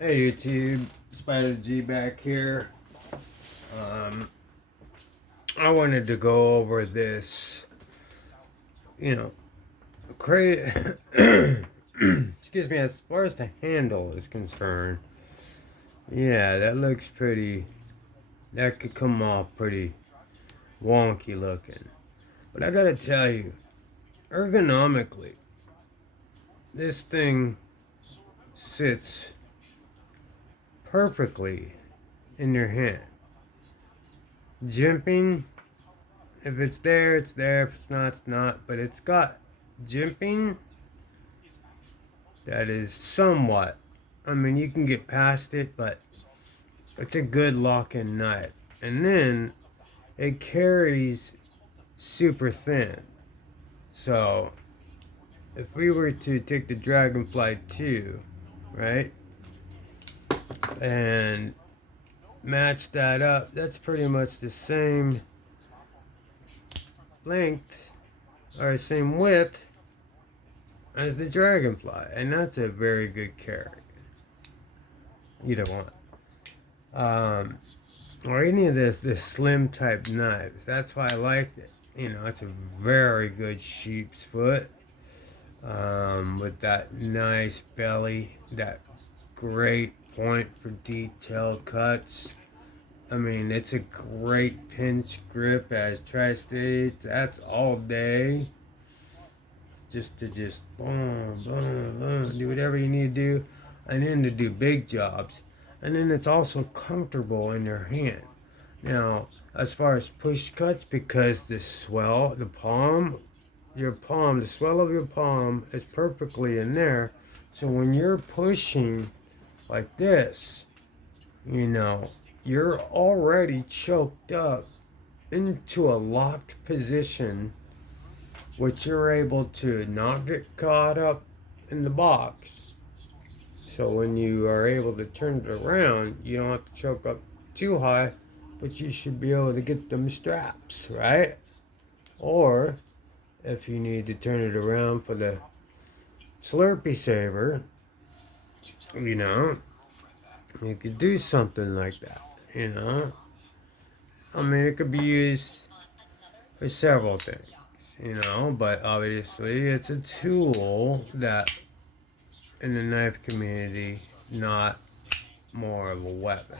Hey YouTube, Spider G back here. Um, I wanted to go over this, you know, excuse me, as far as the handle is concerned. Yeah, that looks pretty, that could come off pretty wonky looking. But I gotta tell you, ergonomically, this thing sits perfectly in your hand. Jimping, if it's there, it's there. If it's not, it's not. But it's got jimping that is somewhat. I mean, you can get past it, but it's a good lock-in knife. And then it carries super thin. So if we were to take the Dragonfly 2, right, and match that up, that's pretty much the same length or same width as the Dragonfly, and that's a very good carry. Either one. Or any of this slim type knives. That's why I liked it. You know, it's a very good sheep's foot, with that nice belly, that great point for detailed cuts. I mean, it's a great pinch grip as Tri-States. That's all day. Just boom, boom, boom, do whatever you need to do, and then to do big jobs. And then it's also comfortable in your hand. Now, as far as push cuts, because the swell, the palm, the swell of your palm is perfectly in there. So when you're pushing like this, you know, you're already choked up into a locked position, which you're able to not get caught up in the box. So when you are able to turn it around, you don't have to choke up too high, but you should be able to get them straps, right? Or if you need to turn it around for the Slurpee saver, you know, you could do something like that, you know. I mean, it could be used for several things, you know, but obviously it's a tool that in the knife community, not more of a weapon.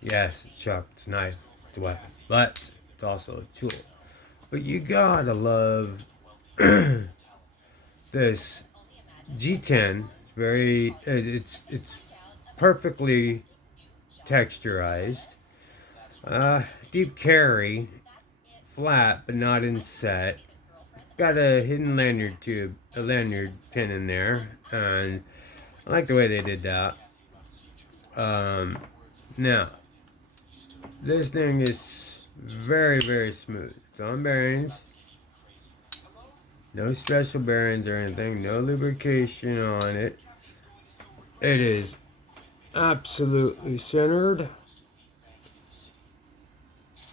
Yes, it's sharp, it's a knife, it's a weapon, but it's also a tool. But you gotta love this G10. It's perfectly texturized. Deep carry, flat but not inset. It's got a hidden a lanyard pin in there, and I like the way they did that. Now, this thing is very, very smooth. It's on bearings. No special bearings or anything. No lubrication on it. It is absolutely centered.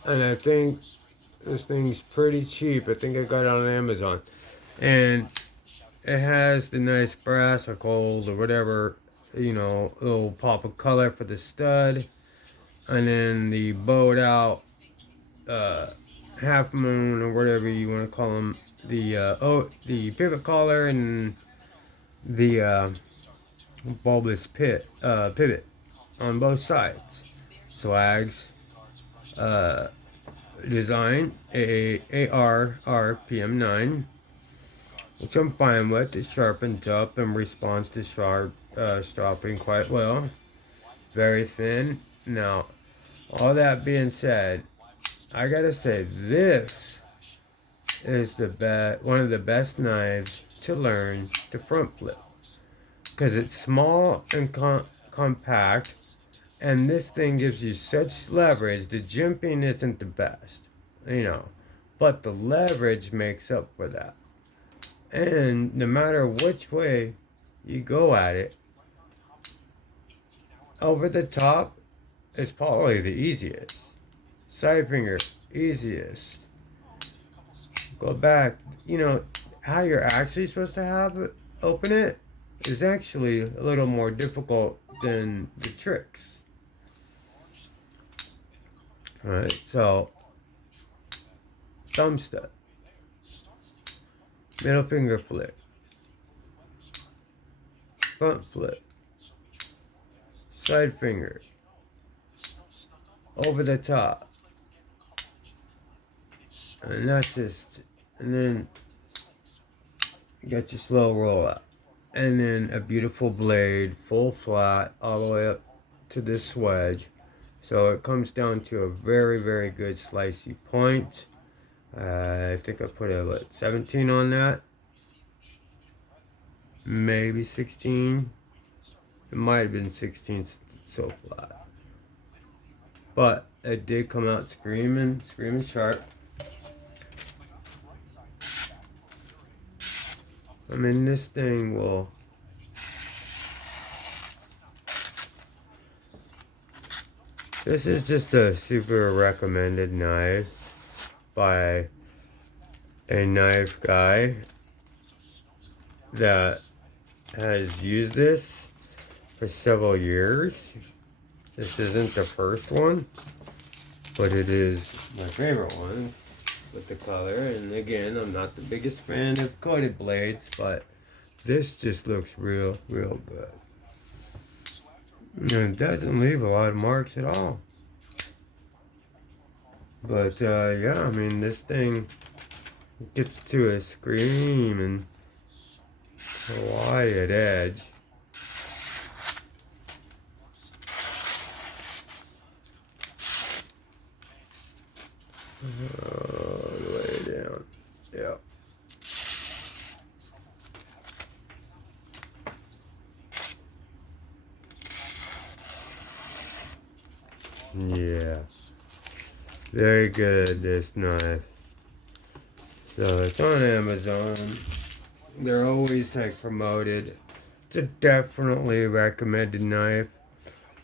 And I think this thing's pretty cheap. I think I got it on Amazon. And it has the nice brass or gold or whatever, you know, little pop of color for the stud. And then the bowed out half moon or whatever you want to call them, the pivot collar and the bulbous pivot on both sides. Swags design a Arrpm9, which I'm fine with. It sharpens up and responds to stropping quite well. Very thin. Now, all that being said, I gotta say this is one of the best knives to learn to front flip, because it's small and compact, and this thing gives you such leverage. The jimping isn't the best, you know, but the leverage makes up for that. And no matter which way you go at it, over the top is probably the easiest. Side finger, easiest. Go back, you know, how you're actually supposed to have it, open it is actually a little more difficult than the tricks. Alright, so thumb step, middle finger flick, front flip, side finger, over the top, and that's just, and then you got your slow roll out, and then a beautiful blade, full flat, all the way up to this wedge. So it comes down to a very, very good slicey point. I think I put a 17 on that, maybe 16. It might have been 16 since it's so flat, but it did come out screaming sharp. I mean, this thing will, this is just a super recommended knife by a knife guy that has used this for several years. This isn't the first one, but it is my favorite one with the color. And again, I'm not the biggest fan of coated blades, but this just looks real good. And it doesn't leave a lot of marks at all. But yeah, I mean, this thing gets to a screaming quiet edge. All the way down. Yep. Yeah. Very good, this knife. So it's on Amazon. They're always like promoted. It's a definitely recommended knife.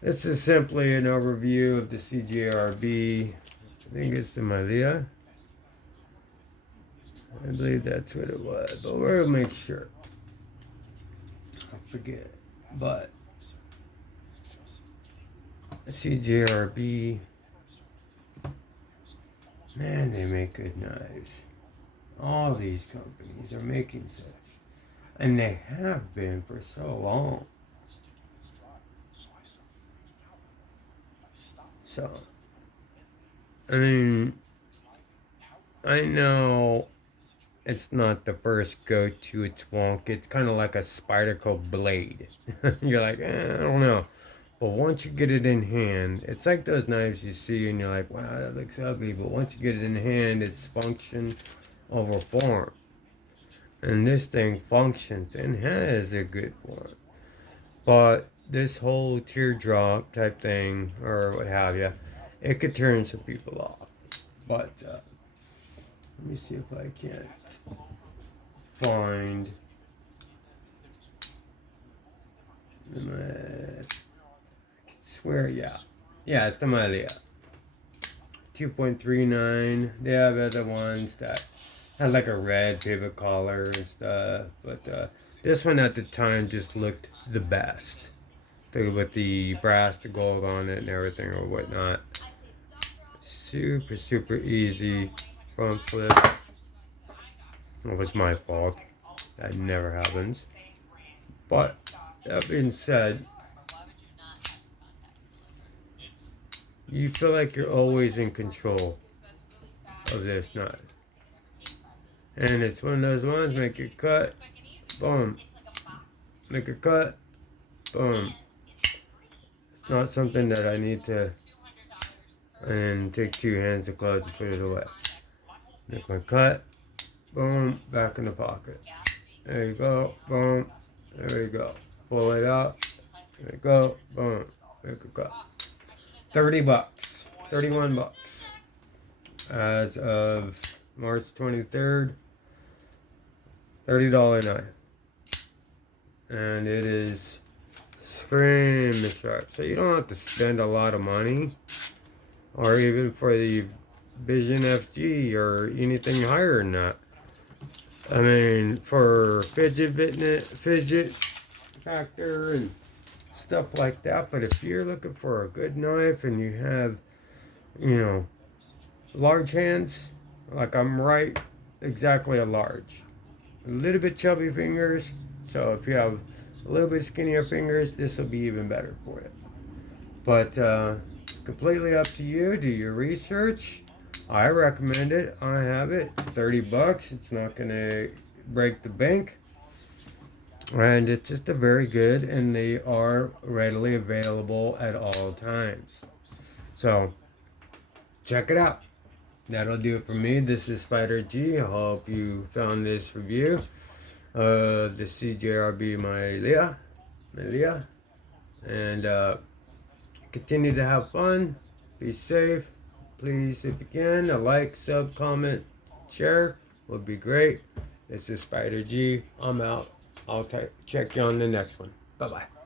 This is simply an overview of the CJRB. I think it's the Maileah. I believe that's what it was, but we'll make sure. I forget. But CJRB, man, they make good knives. All these companies are making such, and they have been for so long. So, I mean, I know it's not the first go-to, it's wonky. It's kind of like a Spyderco blade. You're like, I don't know. But once you get it in hand, it's like those knives you see and you're like, wow, that looks ugly. But once you get it in hand, it's function over form. And this thing functions and has a good form. But this whole teardrop type thing, or what have you, it could turn some people off. But let me see if I can't find I swear, yeah, it's the Maileah 2.39. They have other ones that had like a red pivot collar and stuff, but this one at the time just looked the best, with the brass, the gold on it and everything or whatnot. Super easy front flip. It was my fault. That never happens. But that being said, you feel like you're always in control of this knife. And it's one of those ones, make a cut, boom. Make a cut, boom. It's not something that I need to and take two hands to close and put it away. Make my cut, boom, back in the pocket. There you go, boom, there you go. Pull it out, there you go, boom, make a cut. $30, 31 bucks. As of March 23rd, $30 knife. And it is screaming sharp. So you don't have to spend a lot of money, or even for the Vision FG or anything higher than that. I mean, for fidget factor and stuff like that. But if you're looking for a good knife and you have, you know, large hands, like I'm right exactly a large, a little bit chubby fingers, so if you have a little bit skinnier fingers, this will be even better for you. But completely up to you. Do your research. I recommend it. I have it. It's $30. It's not gonna break the bank, and it's just a very good, and they are readily available at all times. So check it out. That'll do it for me. This is Spider G. I hope you found this review. The CJRB Maileah, and continue to have fun. Be safe. Please, if you can, a like, sub, comment, share would be great. This is Spider G. I'm out. I'll check you on the next one. Bye bye.